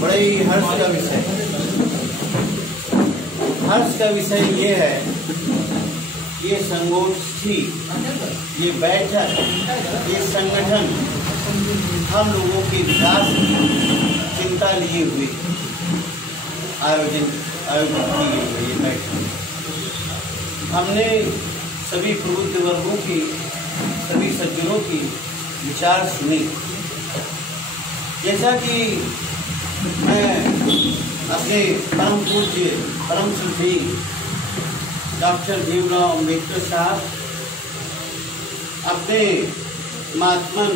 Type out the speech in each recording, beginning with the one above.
बड़े ही हर्ष का विषय ये है, ये संगोष्ठी, ये बैठक, ये संगठन हम लोगों के विकास की चिंता लिए हुए आयोजित की गई ये बैठक। हमने सभी प्रबुद्ध वर्गों की, सभी सज्जनों की विचार सुनी। जैसा कि मैं अपने परम पूज्य परम श्री डॉक्टर भीमराव अम्बेडकर साहब अपने महात्मन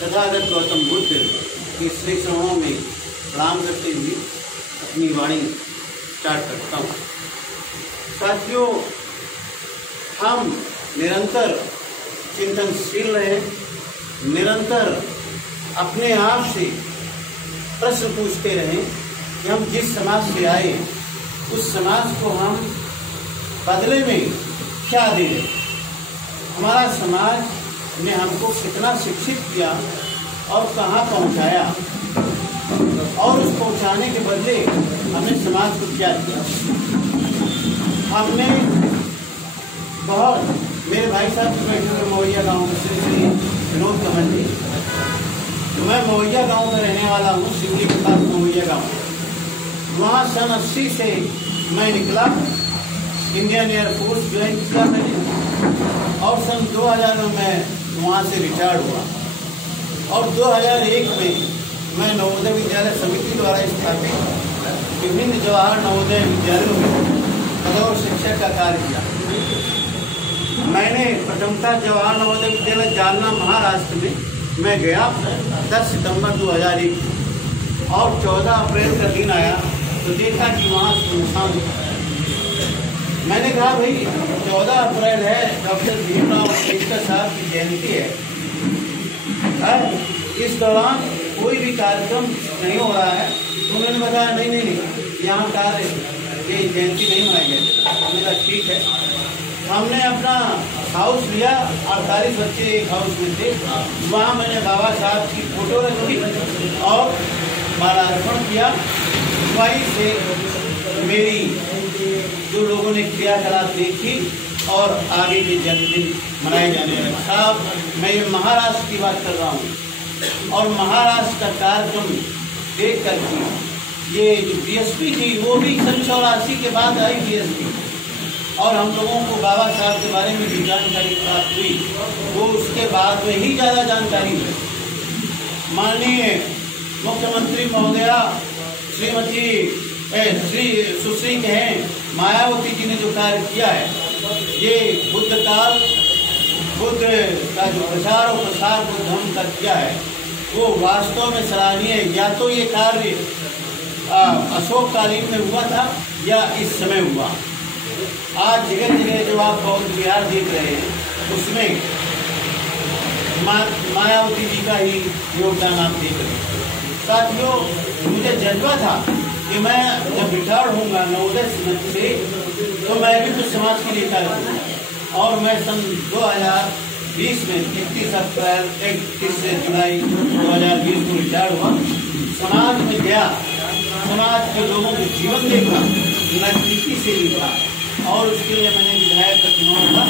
तथागत गौतम बुद्ध के श्री चरणों में प्रणाम करते हुए अपनी वाणी स्टार्ट करता हूँ। साथियों, हम निरंतर चिंतनशील रहें, निरंतर अपने आप से प्रश्न पूछते रहें कि हम जिस समाज से आए उस समाज को हम बदले में क्या दे रहे, हमारा समाज ने हमको कितना शिक्षित किया और कहाँ पहुँचाया, और उस पहुँचाने के बदले हमने समाज को क्या दिया। हमने बहुत, मेरे भाई साहब बैठे हुए मवैया गाँव में श्री विनोद कमल जी, तो मैं मवैया गांव में रहने वाला हूँ, सिंधी के पास मवैया गांव। वहाँ सन 80 से मैं निकला, इंडियन एयरफोर्स ज्वाइन किया मैंने, और सन 2000 में मैं वहाँ से रिटायर्ड हुआ, और 2001 में मैं नवोदय विद्यालय समिति द्वारा स्थापित विभिन्न जवाहर नवोदय विद्यालयों में बतौर शिक्षक का कार्य किया। मैंने प्रथमतः जवाहर नवोदय विद्यालय जालना महाराष्ट्र में मैं गया 10 सितंबर 2001 और 14 अप्रैल का दिन आया तो देखा कि वहाँ सुनसान। मैंने कहा भाई 14 अप्रैल है, डॉक्टर भीमराव अम्बेडकर साहब की जयंती है, इस दौरान कोई भी कार्यक्रम नहीं हो रहा है। तो उन्होंने बताया नहीं, यहाँ कार्य ये जयंती नहीं मनाई जाती। मैंने कहा ठीक है। हमने अपना हाउस लिया, 48 बच्चे एक हाउस में थे, वहाँ मैंने बाबा साहब की फोटो रखी और माल्यार्पण किया। वहीं से मेरी जो लोगों ने क्रियाकलाप देखी और आगे के जन्मदिन मनाए जाने लगे। साहब, मैं ये महाराष्ट्र की बात कर रहा हूँ, और महाराष्ट्र का कार्यक्रम देख करके ये जो बीएसपी थी वो भी सन 84 के बाद आई बीएसपी, और हम लोगों को बाबा साहब के बारे में भी जानकारी प्राप्त हुई, वो उसके बाद में ही ज़्यादा जानकारी हुई। माननीय मुख्यमंत्री महोदया श्री सुश्री कहें मायावती जी ने जो कार्य किया है, ये बुद्ध का जो प्रचार और प्रसार बुद्ध धर्म का किया है, वो वास्तव में सराहनीय है। या तो ये कार्य अशोक कालीन में हुआ था या इस समय हुआ। आज जगह जगह जो आप बौद्ध विहार देख रहे हैं उसमें मायावती जी का ही योगदान आप देख रहे हैं। साथियों, मुझे जज्बा था कि मैं जब रिटायर्ड होऊंगा नवोदय से तो मैं भी कुछ समाज के लिए कार्य करूँगा, और मैं सन 2020 में 31 जुलाई 2020 को रिटायर्ड हुआ। समाज में गया, समाज के लोगों के जीवन देखा, नजदीकी से लिखा, और उसके लिए मैंने विधायक का चुनाव था।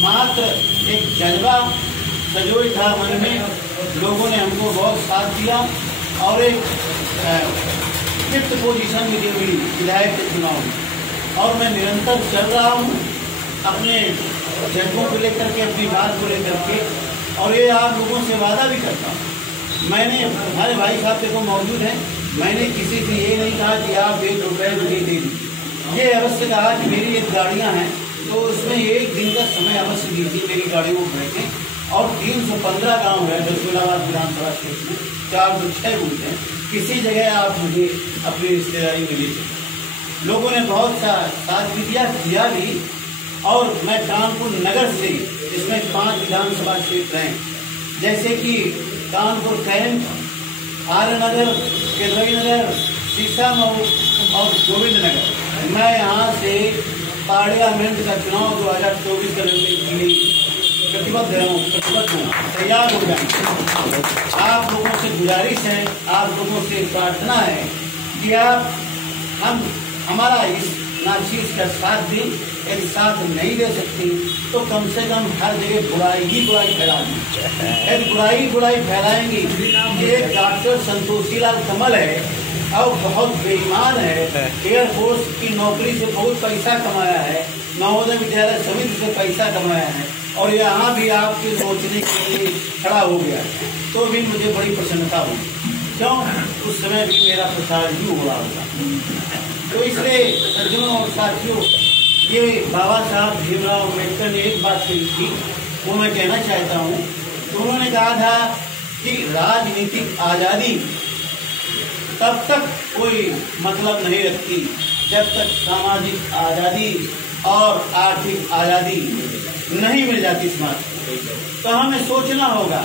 मात्र एक जज्बा सजोई था मन में, लोगों ने हमको बहुत साथ दिया, और एक फिफ्थ पोजीशन मुझे मिली विधायक के चुनाव में, और मैं निरंतर चल रहा हूँ अपने जज्बों को लेकर के, अपनी बात को लेकर के, और ये आप लोगों से वादा भी करता हूँ। मैंने, हमारे भाई साहब देखो मौजूद हैं, मैंने किसी से ये नहीं कहा कि आप 1 रुपये मुझे दे दीजिए। ये अवश्य कहा कि मेरी एक गाड़ियाँ हैं तो उसमें 1 दिन का समय अवश्य दीजिए मेरी गाड़ियों को बैठें, और 315 गांव है रसूलाबाद विधानसभा क्षेत्र में, 406 बूथ हैं, किसी जगह आप मुझे अपनी रिश्तेदारी में ले सकते। लोगों ने बहुत सा साथ भी दिया भी, और मैं कानपुर नगर से, इसमें 5 विधानसभा क्षेत्र हैं, जैसे कि कानपुर कैंट, आर्य नगर, केंद्रीय नगर, सीसामऊ और गोविंद नगर। मैं यहाँ से पार्लियामेंट का चुनाव 2024 का लड़ने के लिए प्रतिबद्ध हूँ, तैयार हो जाएं। आप लोगों से गुजारिश है, आप लोगों से प्रार्थना है कि आप हमारा इस नाचीज का साथ दें। यदि साथ नहीं दे सकती तो कम से कम हर जगह बुराई ही बुराई फैला दें। यदि बुराई फैलाएंगी, ये डॉक्टर संतोषी लाल कमल है और बहुत बेईमान है, एयरफोर्स की नौकरी से बहुत पैसा कमाया है, नवोदय विद्यालय समिति से पैसा कमाया है और यहाँ भी आपके सोचने के लिए खड़ा हो गया, तो भी मुझे बड़ी प्रसन्नता हुई। क्यों? उस समय भी मेरा प्रचार ही हो रहा होगा। तो इसलिए सज्जनों और साथियों, ये बाबा साहब भीमराव अम्बेडकर ने एक बात कही थी, वो मैं कहना चाहता हूँ। तो उन्होंने कहा था कि राजनीतिक आज़ादी तब तक कोई मतलब नहीं रखती जब तक सामाजिक आज़ादी और आर्थिक आज़ादी नहीं मिल जाती समाज को। तो हमें सोचना होगा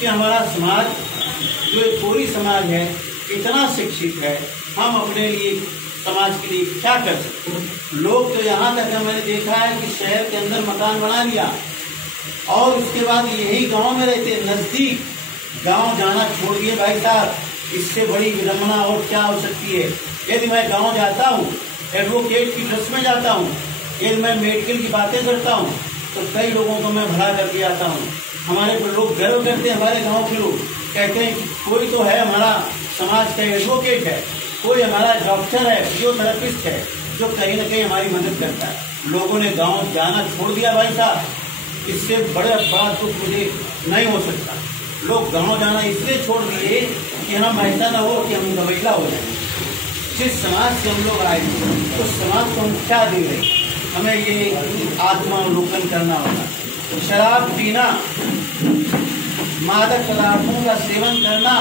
कि हमारा समाज, जो एक पूरी समाज है, इतना शिक्षित है, हम अपने लिए समाज के लिए क्या कर सकते हैं। लोग तो यहाँ तक मैंने देखा है कि शहर के अंदर मकान बना लिया और उसके बाद यही गांव में रहते, नजदीक गांव जाना छोड़ दिए। भाई साहब, इससे बड़ी विडम्बना और क्या हो सकती है। यदि मैं गांव जाता हूँ, एडवोकेट की ट्रस्ट में जाता हूँ, यदि मैं मेडिकल की बातें करता हूँ, तो कई लोगों को मैं भला करके आता हूँ। हमारे पर लोग गर्व करते हैं, हमारे गांव के लोग कहते हैं कि कोई तो है हमारा समाज का एडवोकेट है, कोई हमारा डॉक्टर है, फिजियोथेरेपिस्ट है, जो कहीं ना कहीं हमारी मदद करता है। लोगों ने गांव जाना छोड़ दिया भाई साहब, इससे बड़ा दुख मुझे नहीं हो सकता। लोग गांव जाना इसलिए छोड़ दिए कि हम ऐसा न हो कि हम गबैला हो जाए। जिस समाज से हम लोग आए उस समाज को हम क्या दे रहे, हमें ये आत्मावलोकन करना होगा। शराब पीना, मादक पदार्थों का सेवन करना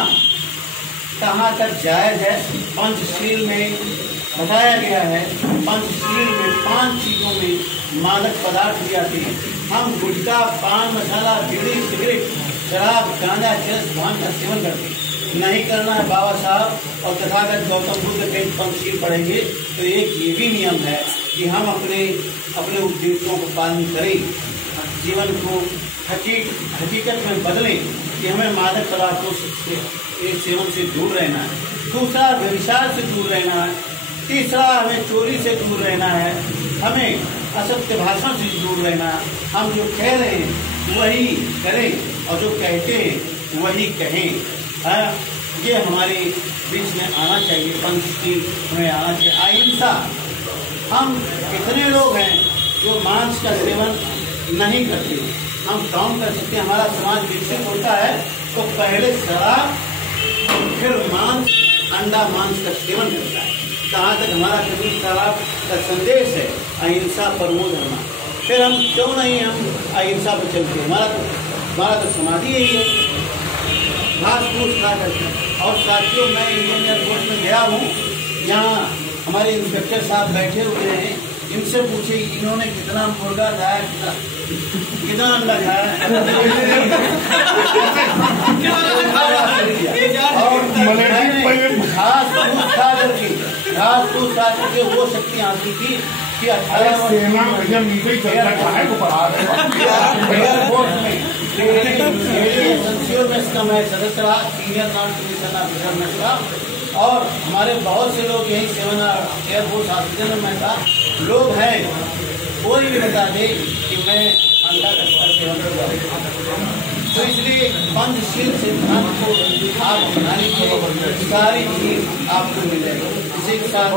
कहाँ तक जायज है? पंचशील में बताया गया है, पंचशील में 5 चीजों में मादक पदार्थ भी आते हैं। हम गुटखा, पान मसाला, बीड़ी, सिगरेट, शराब, गांजा, चरस, भांग का सेवन करते नहीं करना है बाबा साहब। और तथागत गौतम बुद्ध के पंचशील पढ़ेंगे तो एक ये भी नियम है कि हम अपने उद्देश्यों को पालन करें, जीवन को हकीकत में बदलें कि हमें मादक पदार्थों से सेवन से दूर रहना है। दूसरा, व्यभिचार से दूर रहना है। तीसरा, हमें चोरी से दूर रहना है, हमें असत्य भाषण से दूर रहना है। हम जो कह रहे हैं वही करें और जो कहते हैं वही कहें। ये हमारे बीच में आना चाहिए, पंचशील हमें आना चाहिए। अहिंसा, हम कितने लोग हैं जो मांस का सेवन नहीं करते, हम काम कर सकते हैं। हमारा समाज विकसित होता है तो पहले शराब फिर मांस, अंडा मांस का सेवन करता है। कहाँ तक हमारा कबीर साहब का संदेश है, अहिंसा परमो धर्म। फिर हम क्यों नहीं हम अहिंसा पर चलते? हमारा तो समाधि यही है, घास फूस खा करके। और साथियों, मैं इंडियन एयरफोर्स में गया हूँ, यहाँ हमारे इंस्पेक्टर साहब बैठे हुए हैं, इनसे पूछे इन्होंने कितना मुर्गा खाया, कितना अंडा खाया घास फूस खा करके वो शक्ति हासिल की कि 18 एयरफोर्स में एजेंसियों में इसका मैं सदस्य रहा, सीनियर नॉन कमीशन ऑफिसर में था। और हमारे बहुत से लोग यही सेवन एयरफोर्स हॉस्पिटल में मैं था। लोग हैं, कोई भी बता दे कि मैं अंडा का सेवन करता। तो इसलिए पंचशील सिद्धांत को आप बना लीजिए, सारी चीज आपको मिलेगी। इसी के साथ